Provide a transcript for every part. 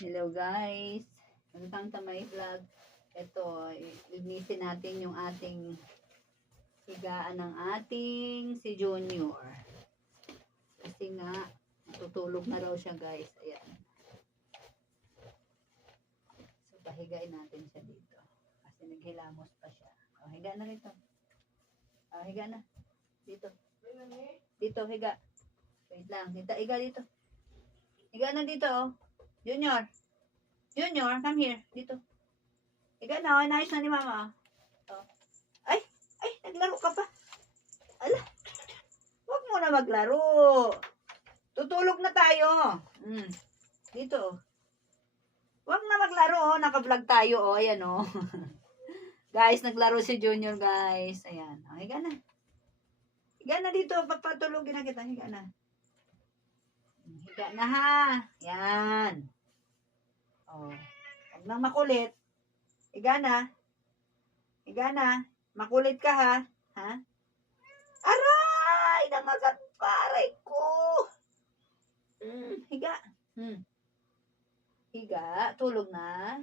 Hello guys, welcome to my vlog. Ito, linisin natin yung ating higaan ng ating si Junior. Kasi nga, tutulog na raw siya guys. Ayan. So, pahigain natin siya dito. Kasi naghilamos pa siya. O, higa na rito. O, higa na. Dito. Dito, higa. Wait lang. Higa dito. Higa na dito, oh. Junior, come here. Dito. Higa na, inayos na ni mama. Oh. Ay, naglaro ka pa. Ala, huwag mo na maglaro. Tutulog na tayo. Dito. Huwag na maglaro, oh. Naka-vlog tayo, oh. Ayan, oh. Guys, naglaro si Junior, guys. Ayan. Oh, higa na. Higa na dito. Papatulogin na kita. Higa na. Higa na, ha. Yan. Oh. Huwag nang makulit. Higa na. Higa na. Makulit ka, ha. Ha? Aray! Namagat pa. Aray ko. Higa. Higa. Tulog na.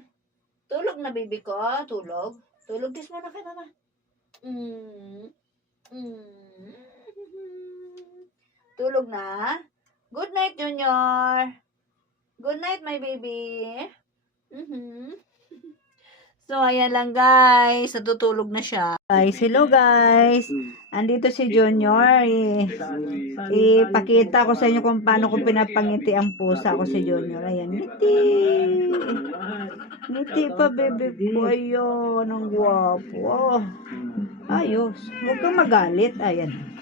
Tulog na, baby ko. Tulog. Tulog. Kiss mo na kay mama. Tulog na. Good night, Junior. Good night, my baby. So, ayan lang, guys. Natutulog na siya. Guys, hello, guys. Andito si Junior. Ipakita ko sa inyo kung paano ko pinapangiti ang pusa ko si Junior. Ayan, ngiti. Ngiti pa, baby ko. Ayun, ang guwapo. Oh. Ayos. Huwag kang magalit. Ayan.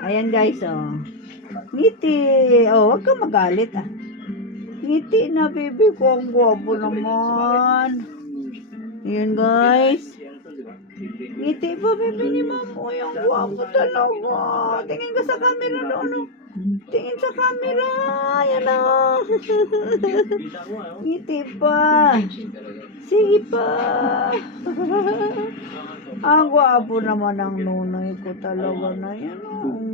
Ayan, guys, oh. Ngiti. Oh, huwag kang magalit, ah. Ngiti na, baby ko. Ang guwapo naman. Ayan, guys. Ngiti pa, baby ni mama. Ang guwapo talaga. Tingin ka sa camera doon, oh. Tingin sa camera. Ayan, oh. Ngiti pa. Sige pa. Ang guwapo naman ang nunay ko talaga na yan, oh.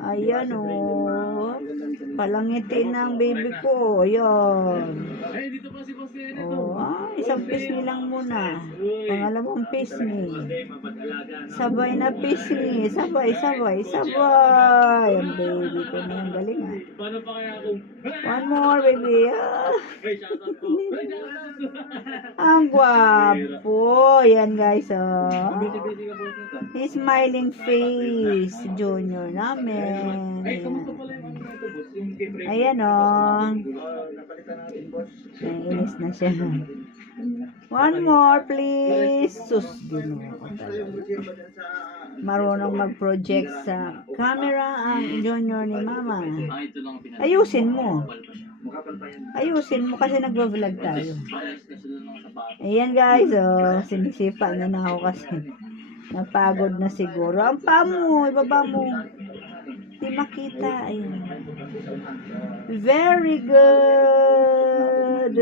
Ayan, oh. Palangiti ng baby ko. Ayan. Oh, isang pisngi lang muna. Pangalawang pisngi. Sabay na pisngi. Sabay. Ang baby ko na yung galing, ah. One more, baby. Ang guwapo. Yan, guys, oh. Smiling face. Junior namin. Ayan, oh. Naiinis na siya. One more, please. Sus, marunong mag-project sa camera ang Junior ni mama. Ayusin mo. Kasi nagbablog tayo. Ayan, guys, oh. Sinisipa na ako kasi napagod na siguro. Ang paa mo, ibaba mo. Di makita. Ayun. Very good.